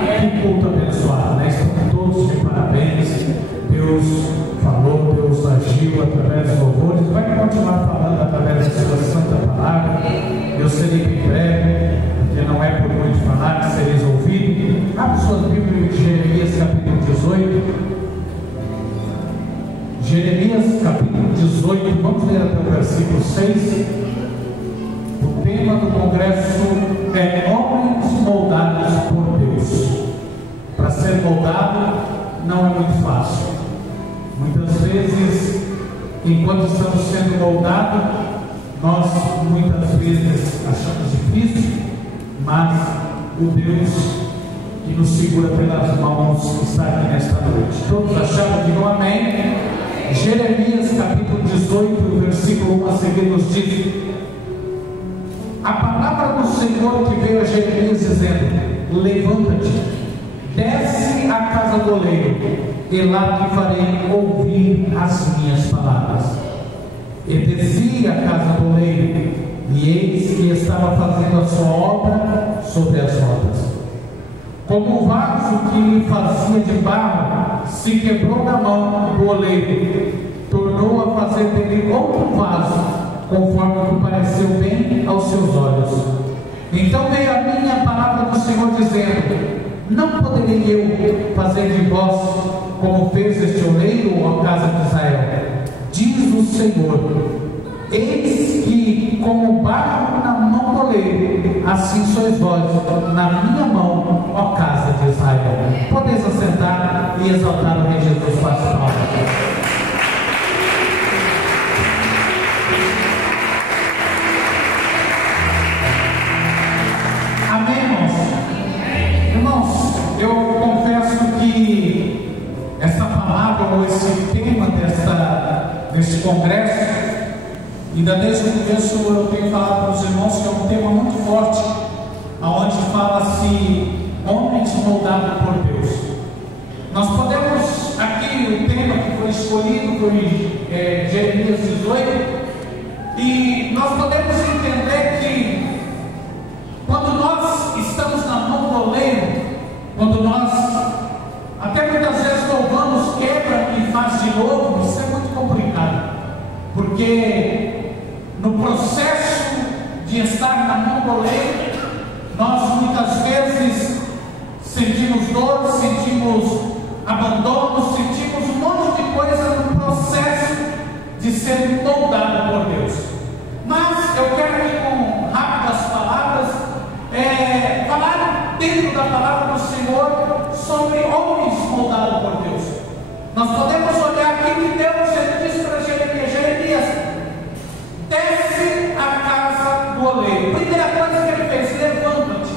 Que culto abençoado, né? Estão todos de parabéns. Deus falou, Deus agiu através dos louvores, vai continuar falando através da sua santa palavra. Eu serei bem breve, porque não é por muito falar que sereis ouvido. Abre sua Bíblia em Jeremias capítulo 18. Jeremias capítulo 18, vamos ler até o versículo 6. O tema do congresso é homens moldados por Deus. Para ser moldado não é muito fácil. Muitas vezes, enquanto estamos sendo moldados, nós muitas vezes achamos difícil, mas o Deus que nos segura pelas mãos está aqui nesta noite. Todos acharam? Digam amém. Jeremias capítulo 18, versículo 1 a seguir nos diz: a palavra do Senhor que veio a Jeremias dizendo: levanta-te, desce à casa do oleiro, e lá te farei ouvir as minhas palavras. E desci à casa do oleiro, e eis que estava fazendo a sua obra sobre as rodas. Como um vaso que lhe fazia de barro se quebrou na mão do oleiro, tornou a fazer dele outro vaso, conforme o que pareceu bem aos seus olhos. Então veio a minha palavra do Senhor dizendo: não poderei eu fazer de vós como fez este oleiro, ó casa de Israel? Diz o Senhor: eis que como barro na mão do oleiro, assim sois vós na minha mão, ó casa de Israel. Podeis assentar e exaltar o Rei Jesus. Faça palmas. Eu confesso que essa palavra ou esse tema deste congresso, ainda desde o começo eu tenho falado para os irmãos que é um tema muito forte, onde fala-se homens moldados por Deus. Nós podemos, aqui o tema que foi escolhido foi Jeremias 18, e nós podemos entender que quando nós estamos na mão do oleiro, quando nós até muitas vezes louvamos, quebra e faz de novo, isso é muito complicado, porque no processo de estar na mão do oleiro, nós muitas vezes sentimos dor, sentimos abandono, sentimos um monte de coisa no processo de ser moldado por Deus. Mas eu quero aqui com rápidas palavras falar dentro da palavra do Senhor sobre homens moldados por Deus. Nós podemos olhar aqui que Deus, ele disse para Jeremias: desce à casa do oleiro. Primeira coisa que ele fez: levanta-te.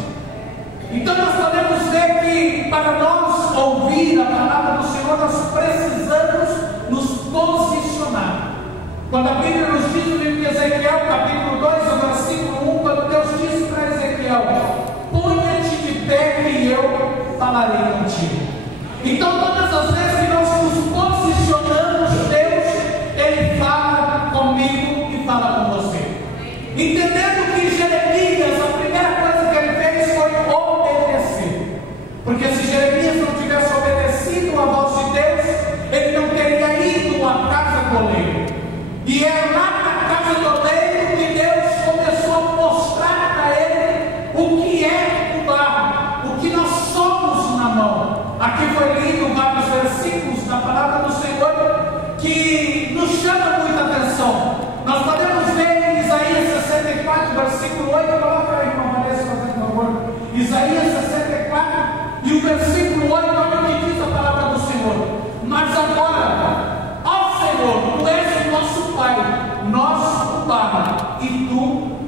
Então nós podemos ver que para nós ouvir a palavra do Senhor, nós precisamos nos posicionar. Quando a Bíblia nos diz no livro de Ezequiel, capítulo 2, versículo 1, quando Deus disse para Ezequiel: ponha-te de pé e eu falarei contigo. Então todas as vezes que nós nos posicionamos, Deus, ele fala comigo e fala com você. Entendendo que Jeremias, a primeira coisa que ele fez foi obedecer, porque se Jeremias não tivesse obedecido à voz de Deus, ele não teria ido à casa do oleiro. E é lá na casa do oleiro que Deus começou a mostrar para ele o que é o barro, o que nós somos na mão. Aqui foi lido vários versículos da palavra do Senhor que nos chama muita atenção. Nós podemos ver em Isaías 64, versículo 8, coloca aí, irmão Vanessa, por favor. Isaías 64 e o versículo 8, olha o que diz a palavra do Senhor: mas agora, ó Senhor, tu és o nosso Pai, nós o barro e tu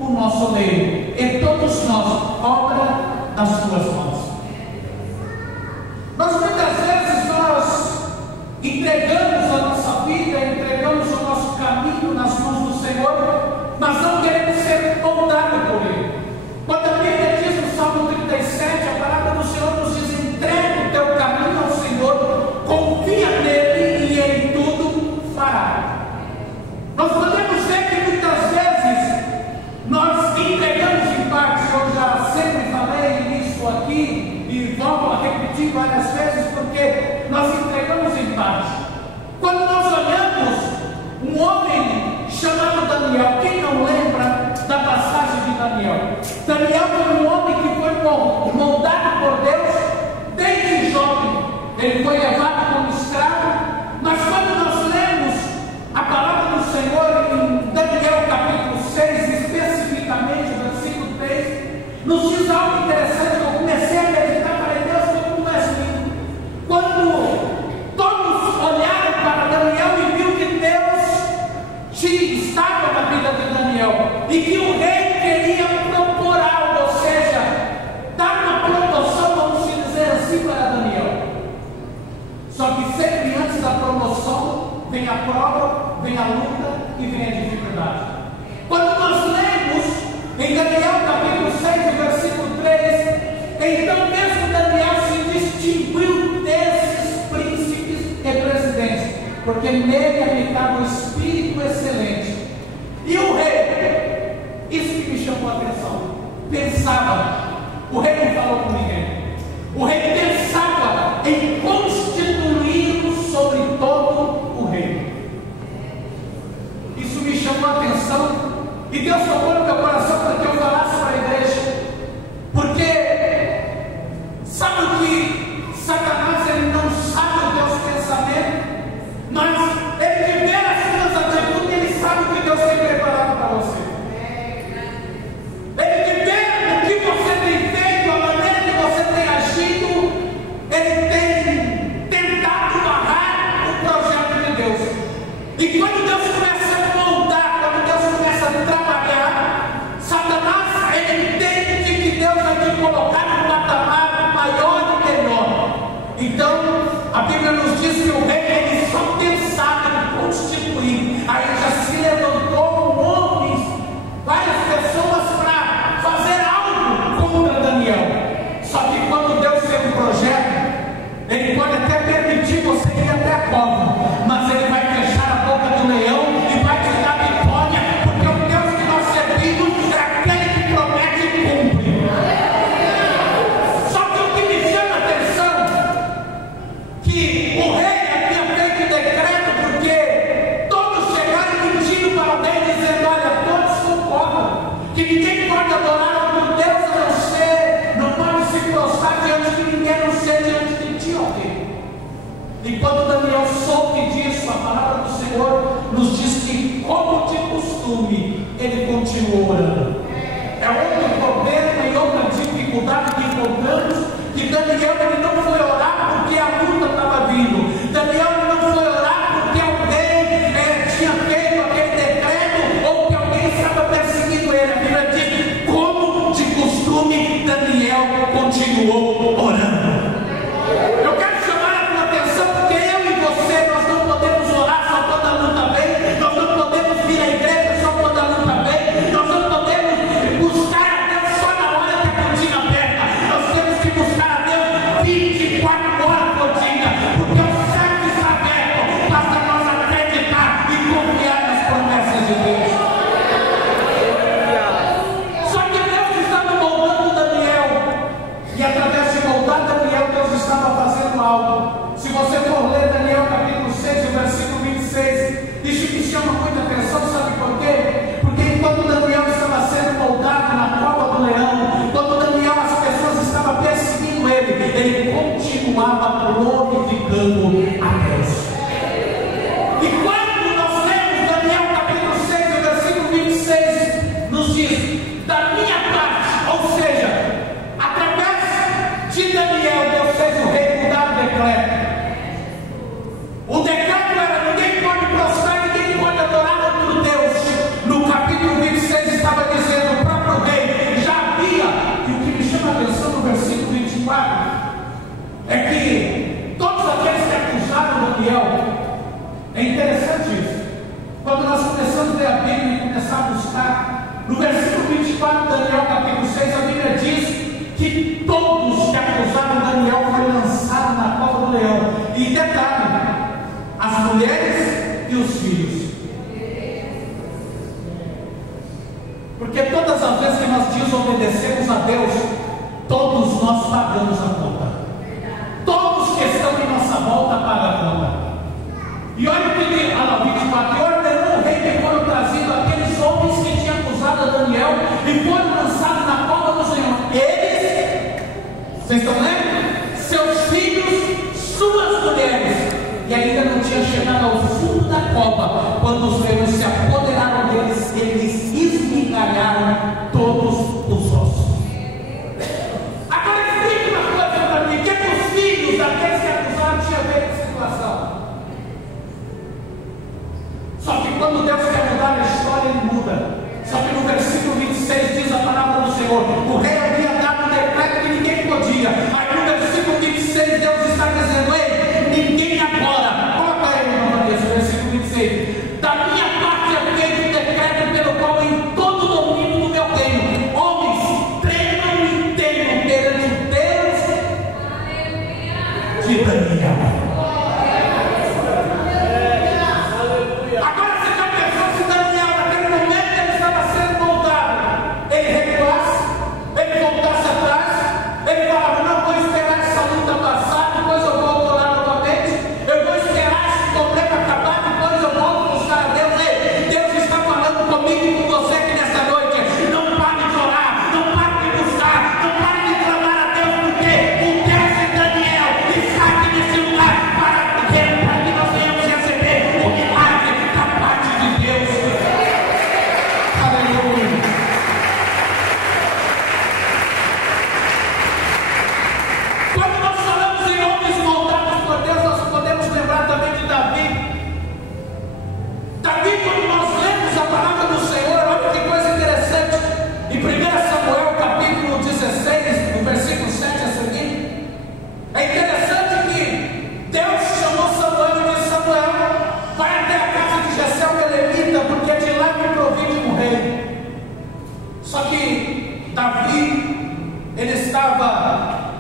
o nosso oleiro, e todos nós obra das tuas mãos. Nós muitas vezes entregamos a nossa vida, entregamos o nosso caminho nas mãos do Senhor, mas não queremos ser moldados por Ele. Quando a Bíblia diz no Salmo 37, a palavra do Senhor nos diz: entrega o teu caminho ao Senhor, confia nele e Ele tudo fará. Nós podemos ver que muitas vezes nós entregamos em parte. Eu já sempre falei isso aqui, repetir várias vezes porque nós entregamos em parte. Quando nós olhamos um homem chamado Daniel, quem não lembra da passagem de Daniel? Daniel foi um homem que foi moldado por Deus desde jovem. Ele foi levado como escravo, mas quando nós lemos a palavra do Senhor em Daniel capítulo 6, especificamente versículo 3, nos diz algo interessante que eu comecei a meditar. Falei, Deus, como tu és lindo. Quando todos olharam para Daniel e viu que Deus estava na vida de Daniel e que o rei queria propor algo, ou seja, dar uma promoção, vamos dizer assim, para Daniel. Só que sempre antes da promoção vem a prova, vem a luta e vem a dificuldade. Quando nós lemos em Daniel capítulo 6, versículo 3, então mesmo Daniel se distinguiu desses príncipes e presidentes, porque nele habitava o espírito excelente. E o rei, isso que me chamou a atenção, pensava, o rei não falou com ninguém, o rei pensava em constituí-lo sobre todo o reino. Isso me chamou a atenção e Deus tocou no meu coração para que eu falasse para a igreja, porque sabe que Satanás ele não sabe os teus pensamentos, mas ele te vê as tuas atitudes, ele sabe o que Deus tem preparado para você. Ele te vê o que você tem feito, a maneira que você tem agido, ele tem tentado barrar o projeto de Deus. E quando Deus começa a moldar, quando Deus começa a trabalhar, Satanás ele entende que Deus vai te colocar num patamar maior e melhor. Então a Bíblia nos diz que o rei ele só pensava em constituir. Aí já se levantou homens, várias pessoas para fazer algo contra Daniel. Só que quando Deus tem um projeto, ele pode até permitir você ir até a cova, mas ele vai fechar a boca do leão e vai te dar vitória, porque o Deus que nós servimos é aquele que promete e cumpre. Só que o que me chama a atenção, que o rei havia feito decreto, porque todos chegaram mentindo para o rei, dizendo, olha, todos concordam que ninguém pode adorar outro Deus a não ser, não pode se prostrar diante de ninguém a não ser diante de ti, ó rei. E quando Daniel soube disso, a palavra do Senhor nos diz que, como de costume, ele continuou orando. É outro problema e outra dificuldade que encontramos, que Daniel ele não foi orar porque a luta estava vindo. Daniel ele não foi orar porque alguém tinha feito aquele decreto ou que alguém estava perseguindo ele. A Bíblia diz, como de costume, Daniel continuou orando. Eu quero chamar a tua atenção porque eu e você, nós não podemos orar só quando a luta vem, nós não podemos vir à igreja só quando a luta vem, nós não podemos buscar a Deus só na hora que a cortina aperta, nós temos que buscar a Deus 24 horas por dia, porque o céu está aberto, basta nós acreditar e confiar nas promessas de Deus. Só que Deus estava moldando Daniel, e através de moldar Daniel, Deus estava fazendo algo. Se você for ler Daniel capítulo 6, versículo 26, isso me chama muita atenção, sabe por quê? Porque enquanto Daniel estava sendo moldado na cova do leão, enquanto Daniel, as pessoas estavam perseguindo ele continuava glorificando a Deus. E quando nós lemos Daniel capítulo 6, versículo 26, nos diz, da minha parte, ou seja, através de Daniel, Deus fez o rei mudar o decreto. O decreto era, ninguém pode prostrar, ninguém pode adorar outro Deus. No capítulo 26 estava dizendo, o próprio rei já havia, e o que me chama a atenção no versículo 24, é que todos aqueles que acusaram Daniel, é interessante isso. Quando nós começamos a ler a Bíblia e começar a buscar, no versículo 24 de Daniel capítulo 6, a Bíblia diz que todos que acusaram Daniel foram lançados na cova do leão. E detalhe, as mulheres e os filhos. Porque todas as vezes que nós desobedecemos a Deus, todos nós pagamos a conta. cova, quando os leões se apoderaram deles, eles esmigalharam todos os ossos. Agora explique uma coisa para mim: o que os filhos daqueles que acusaram tinham a ver com a situação? Só que quando Deus quer mudar a história, Ele muda. Só que no versículo 26 diz a palavra do Senhor: o rei havia dado um decreto que ninguém podia. Aí no versículo 26 Deus está dizendo: ei, ninguém agora. Coloca aí no versículo 26: da minha parte é feito um decreto pelo qual em todo o domínio do meu reino homens tremam e temam perante o Deus de Daniel.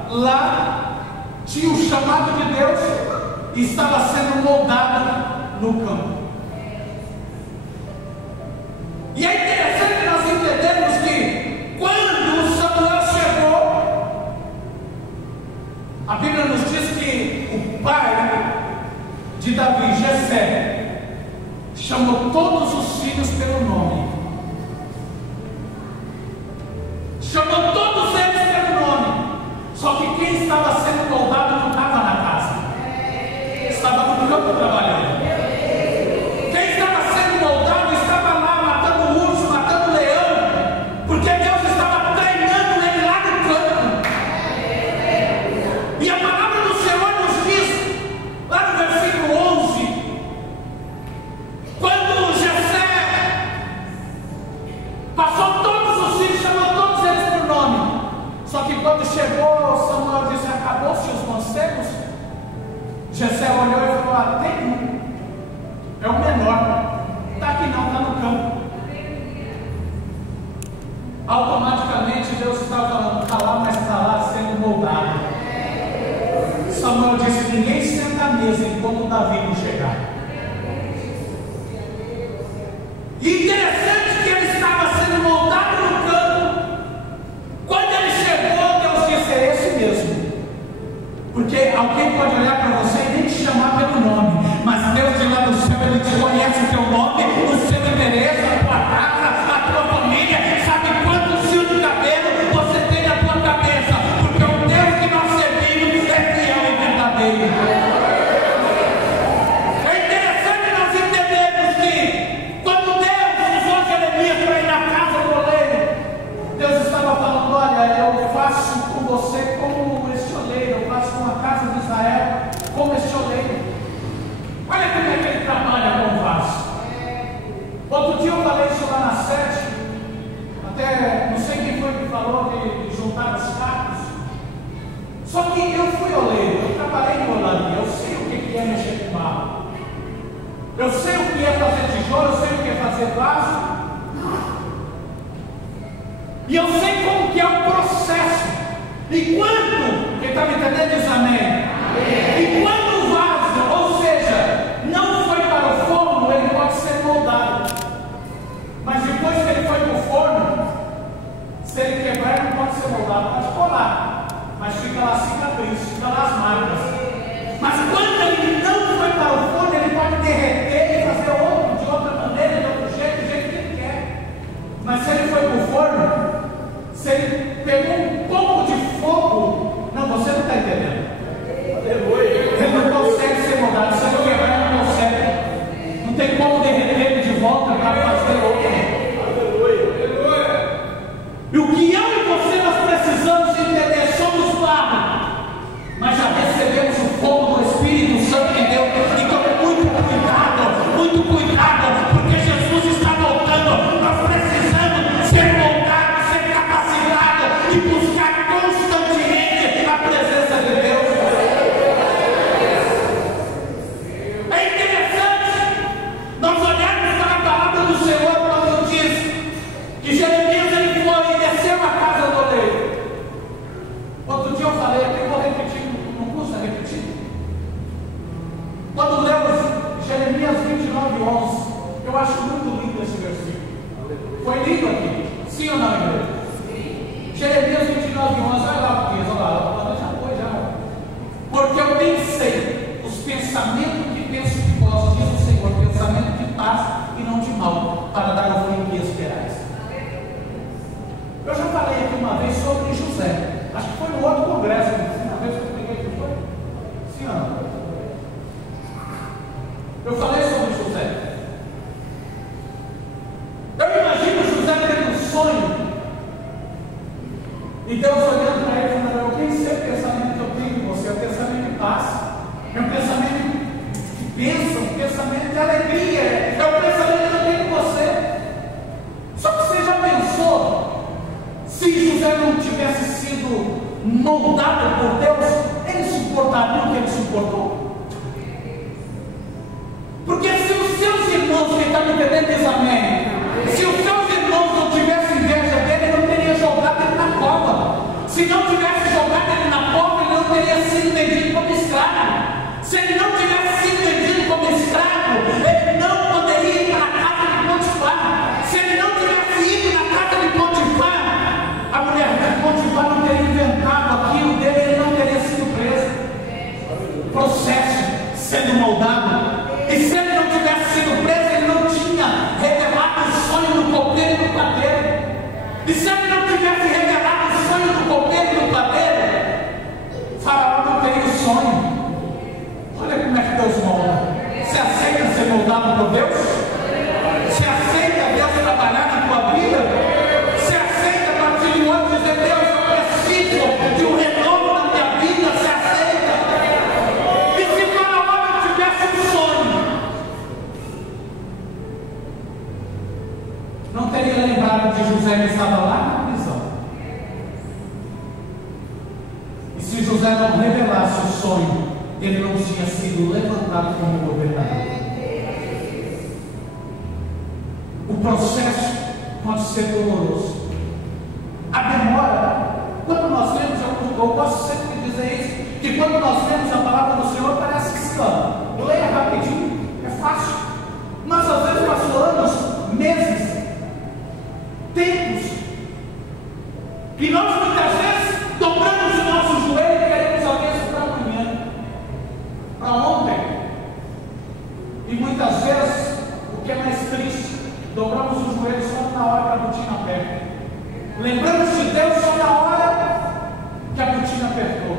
Lá tinha o chamado de Deus e estava sendo moldado no campo. E é interessante nós entendermos que quando Samuel chegou, a Bíblia nos diz que o pai de Davi, Jessé, chamou todos os filhos pelo nome. Chamou todos eles pelo nome. Só que quem estava sendo moldado não estava na casa, estava no campo trabalhando. Quem estava sendo moldado estava lá matando urso, matando leão, porque Deus estava treinando ele lá no campo. E a palavra do Senhor nos diz, lá no versículo 11, quando Jessé passou todos os filhos, chamou todos eles por nome. Só que quando chegou, Samuel disse: acabou-se os mancebos. Jessé olhou e falou: tem um, é o menor, está aqui não, está no campo. Automaticamente Deus estava falando: está lá, mas está lá sendo moldado. Samuel disse: ninguém senta à mesa enquanto Davi não chegar. E interessante que ele estava sendo moldado no campo. Quando ele chegou, Deus disse: é esse mesmo. Porque alguém pode olhar para você e nem te chamar pelo nome, mas Deus de lá do céu, Ele te conhece o teu nome, o seu endereço, a tua casa, a tua família, sabe quantos fios de cabelo você tem na tua cabeça, porque o Deus que nós servimos é fiel e verdadeiro. É interessante nós entendermos que quando Deus usou Jeremias para ir na casa do oleiro, Deus estava falando: olha, eu faço com você como este oleiro, eu faço com a casa de Israel como este oleiro. Olha como é que ele trabalha com o vaso. Outro dia eu falei isso lá na sede, até não sei quem foi que falou de juntar os cacos. Só que eu fui oleiro, eu trabalhei em olaria, eu sei o que é mexer com barro, eu sei o que é fazer tijolo, eu sei o que é fazer vaso, e eu sei como que é o processo. E quando, quem está me entendendo diz amém. E quando o vaso, ou seja, não foi para o forno, ele pode ser moldado. Mas depois que ele foi para o forno, se ele quebrar, ele não pode ser moldado, pode colar. Mas fica lá a cicatriz, fica lá as marcas. Mas quando ele não foi para o forno, ele pode derreter e fazer outro, de outra maneira, de outro jeito, do jeito que ele quer. Mas se ele foi para o forno, se ele pegou um pouco de fogo, não, você não está entendendo. para dar o fim que esperais. Eu já falei aqui uma vez sobre José, acho que foi no outro congresso, uma vez que eu peguei aqui, foi? Sim, não. Eu falei sobre José. Eu imagino José tendo um sonho, e Deus olhando para ele e falando: eu nem sei o pensamento que eu tenho em você, é um pensamento de paz, é um pensamento de bênção, um pensamento de alegria, é um pensamento que eu tenho em você. Só que você já pensou, se José não tivesse sido moldado por Deus, ele se importaria o que ele se importou? Porque se os seus irmãos, quem está me entendendo diz amém, se os seus irmãos não tivessem inveja dele, ele não teria jogado ele na cova. Se não tivesse jogado ele na cova, ele não teria sido vendido como escravo. Se ele não tivesse sido vendido como escravo, ele não poderia ir para a casa de Potifar. Se ele não tivesse ido na casa de Potifar, a mulher de Potifar não teria inventado aquilo dele, ele não teria sido preso. Processo sendo moldado. E se ele não tivesse sido preso, ele não tinha revelado o sonho do copeiro e do padeiro. E se ele não tivesse revelado o sonho do copeiro e do padeiro, Faraó não teria o sonho. Olha como é que Deus molda. Você aceita ser moldado por Deus? Você aceita Deus trabalhar na tua vida? Você aceita a partir de hoje dizer: Deus, eu preciso de um renovo na minha vida? Você aceita? E se Faraó não tivesse um sonho, não teria lembrado de José que estava lá na prisão. E se José não revelasse o sonho, ele não tinha sido levantado como governador. O processo pode ser doloroso. A demora, quando nós lemos, eu gosto sempre de dizer isso, que quando nós lemos a palavra do Senhor, parece que se leia rapidinho, é fácil. Mas às vezes passou anos, meses, tempos, e nós muitas vezes dobramos o nosso joelho e queremos alguém para amanhã, para ontem. E muitas vezes, o que é mais triste, dobramos o joelho só na hora que a botina aperta. Lembramos de Deus só na hora que a botina apertou.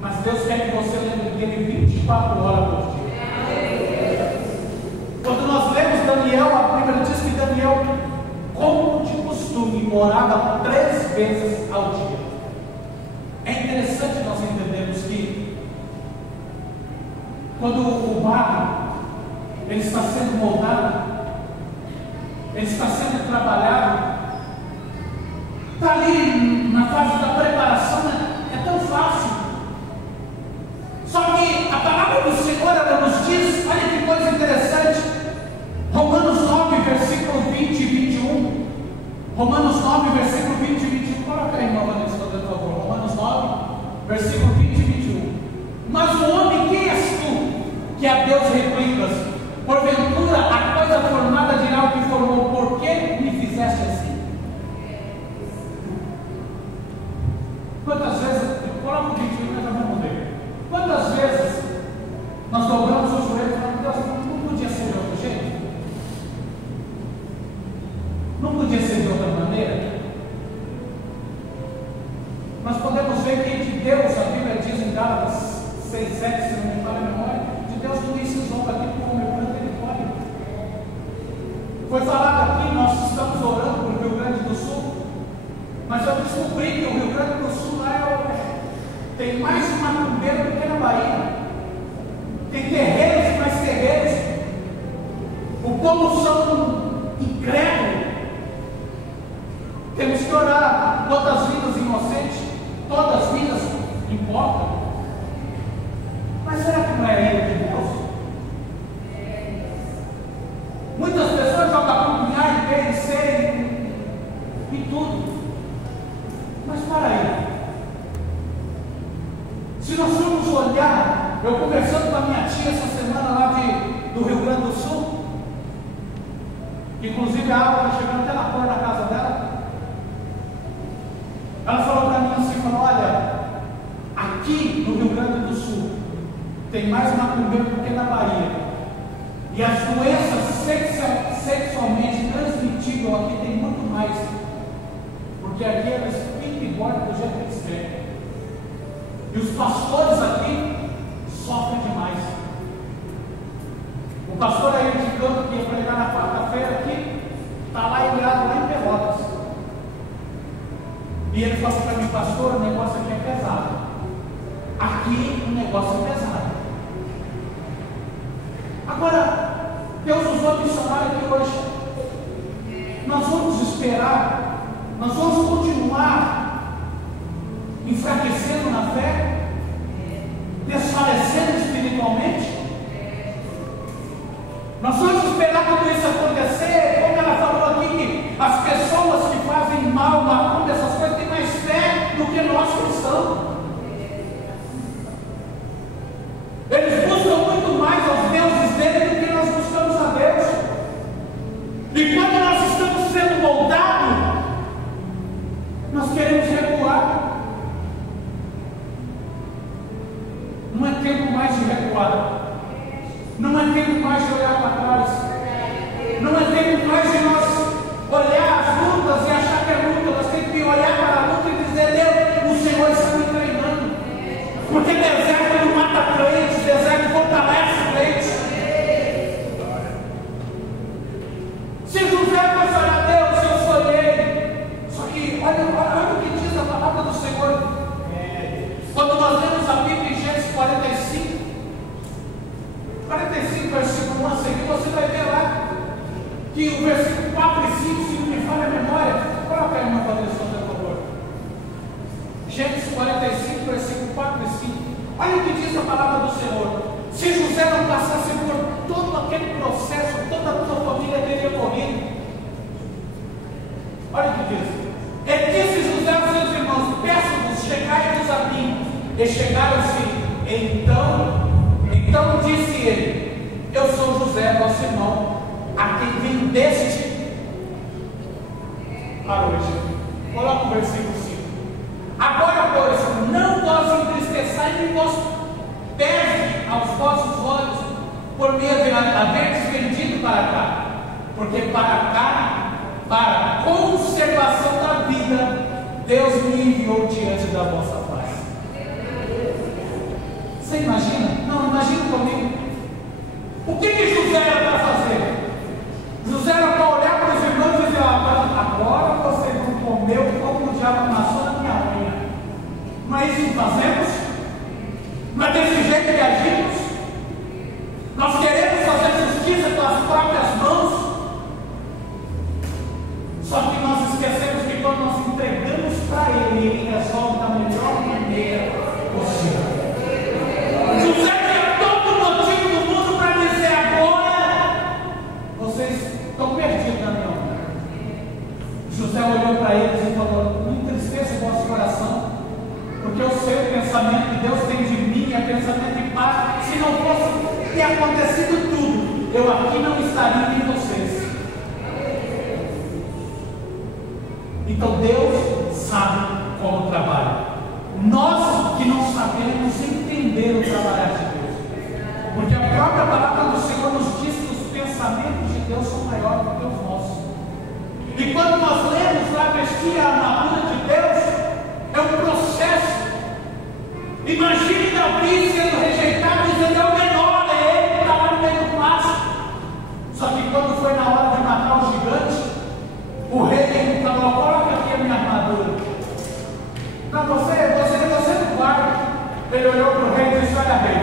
Mas Deus quer que você lembre dele 24 horas por dia. Quando nós lemos Daniel, a Bíblia diz que Daniel, como de costume, orava 3 vezes ao dia. É interessante nós entendermos que quando o barro ele está sendo moldado, ele está sendo trabalhado, está ali na fase da preparação, é tão fácil. Só que a palavra do Senhor, ela nos diz, olha que coisa interessante, Romanos 9, versículo 20 e 21. Romanos 9, versículo 20 e 21. Coloca aí, irmã Vanessa, por favor. Romanos 9, versículo 20 e 21. Mas o homem, quem és tu, que a Deus replicas? Porventura, a coisa formada dirá o que formou: por que me fizeste assim? Quantas vezes, coloca o 21, nós já vamos ver. Quantas vezes nós dobramos o joelho e falamos: Deus, não podia ser de outro jeito? Não podia ser de outra maneira? Nós podemos ver que de Deus, a Bíblia diz em Gálatas 6, 7, se não me falha a memória, de Deus ninguém se zomba, aqui como meu plano ele pode. Foi falado aqui, nós estamos orando para o Rio Grande do Sul, mas eu descobri que o Rio Grande do Sul lá tem mais macumbeiro do que na Bahia. Tem terreiros e mais terreiros. O povo são incrédulos. Temos que orar. Quantas vidas inocentes, todas as vidas importam. Mas será que não é ira de Deus? Muitas pessoas jogam punhar e PNC e tudo. Mas para aí, se nós formos olhar, eu conversando com a minha tia essa semana lá do Rio Grande do Sul, inclusive a água está chegando até na porta da casa dela. Ela falou para mim assim, falou: olha, aqui no Rio Grande do Sul tem mais macumbeiro do que na Bahia, e as doenças importa do jeito que eles querem. E os pastores aqui sofrem demais. O pastor aí de campo que ia pregar na quarta-feira aqui, está lá enviado lá em Pelotas. E ele falou para mim, pastor, o negócio aqui é pesado. Aqui o negócio é pesado. Agora, Deus usou missionário aqui hoje. Nós vamos esperar, nós vamos continuar enfraquecendo na fé, desfalecendo espiritualmente. Nós vamos esperar tudo isso acontecer, como ela falou aqui, que as pessoas que fazem mal, macumba, essas coisas, têm mais fé do que nós cristãos. Eles buscam muito mais aos deuses dele do que nós buscamos a Deus. E quando nós estamos sendo moldados, nós queremos recuar. Não é tempo mais de recuar. Não é tempo mais de olhar para trás. Não é tempo mais de nós olhar as lutas e achar que é luta. Nós temos que olhar para a luta e dizer, Deus, o Senhor está me treinando. Porque deserto não mata crente, deserto fortalece crente. Se José pensar a Deus, eu sonhei. Só que olha o que diz a palavra do Senhor. Quando nós lemos a Bíblia em Gênesis 45, versículo 1 a seguir, você vai ver lá que o versículo 4 e 5, se não me falha a memória, coloca aí uma tradução, por favor. Gênesis 45, versículo 4 e 5. Olha o que diz a palavra do Senhor. Se José não passasse por todo aquele processo, toda a sua família teria morrido. Olha o que diz. E disse José aos seus irmãos, peço-vos, chegai-vos a mim. E chegaram-se. Então disse ele, eu sou José, vosso irmão, a quem vendeste para hoje. Coloca o versículo 5. Agora, pois, não vos entristeçais nem vos pese aos vossos olhos por me haverdes vendido para cá, porque para cá, para a conservação da vida, Deus me enviou diante da vossa face. Você imagina? Não, imagina comigo. O que José era para fazer? José era para olhar para os irmãos e dizer, agora vocês vão comer o pão do diabo amassou na minha unha. Não é isso que fazemos? Não é desse jeito que agimos? Nós queremos fazer justiça com as próprias mãos. Só que nós esquecemos que quando nós entregamos para Ele, Ele resolve da melhor maneira possível. José tinha todo o motivo do mundo para dizer agora, vocês estão perdidos na minha mão. José olhou para eles e falou, não entristeça o vosso coração, porque eu sei o pensamento que Deus tem de mim, é pensamento de paz. Se não fosse ter acontecido tudo, eu aqui não estaria em vocês. Então Deus sabe como trabalha. Nós que não sabemos entender o trabalhar de Deus, porque a própria palavra do Senhor nos diz que os pensamentos de Deus são maiores do que os nossos. E quando nós lemos lá vestir a armadura de Deus, é um processo. Imagine Davi sendo rejeitado, dizendo é o menor, é ele que está lá no meio do pasto. Só que quando foi na hora de matar o gigante, o rei falou, coloca aqui a minha armadura. Não, você não guarda. Ele olhou para o rei e disse, olha rei,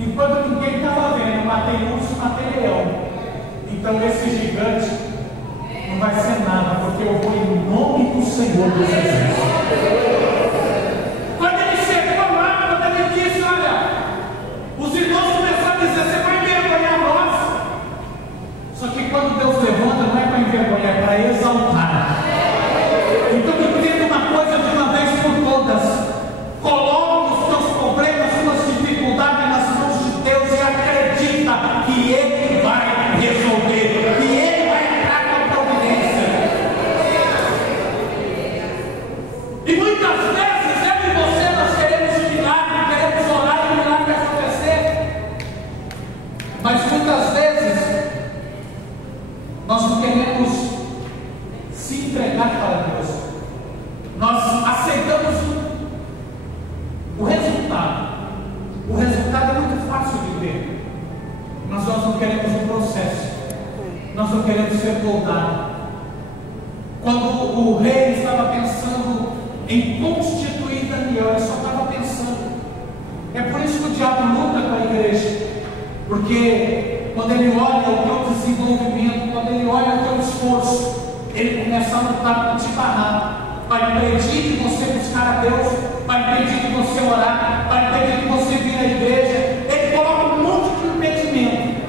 enquanto ninguém estava vendo, eu matei urso, matei leão. Então esse gigante não vai ser nada, porque eu vou em nome do Senhor dos Exércitos. Quando ele chegou lá, quando ele disse, olha, os irmãos começaram a dizer, você vai envergonhar nós. Só que quando Deus levanta, não é para envergonhar, é para exaltar. Então entenda uma coisa de uma vez por todas. Coloque os teus problemas, suas dificuldades nas mãos de Deus e acredita que Ele vai resolver, que Ele vai entrar com a providência. E muitas vezes não queremos um processo, nós não queremos ser moldados. Quando o rei estava pensando em constituir Daniel, ele só estava pensando. É por isso que o diabo luta com a igreja, porque quando ele olha o teu desenvolvimento, quando ele olha o teu esforço, ele começa a lutar para te barrar, para impedir de você buscar a Deus, para impedir de você orar, para impedir de você vir à igreja. Ele coloca um monte de impedimento,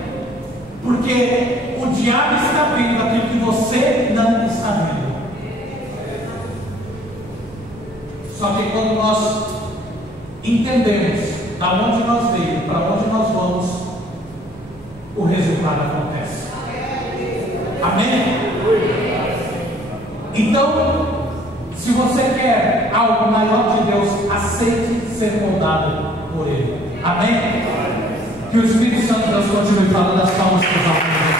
porque o diabo está vendo aquilo que você não está vendo. Só que quando nós entendemos da onde nós veio, para onde nós vamos, o resultado acontece. Amém? Então, se você quer algo maior de Deus, aceite ser moldado por Ele. Amém? Que o Espírito Santo Deus continue falando as palmas para os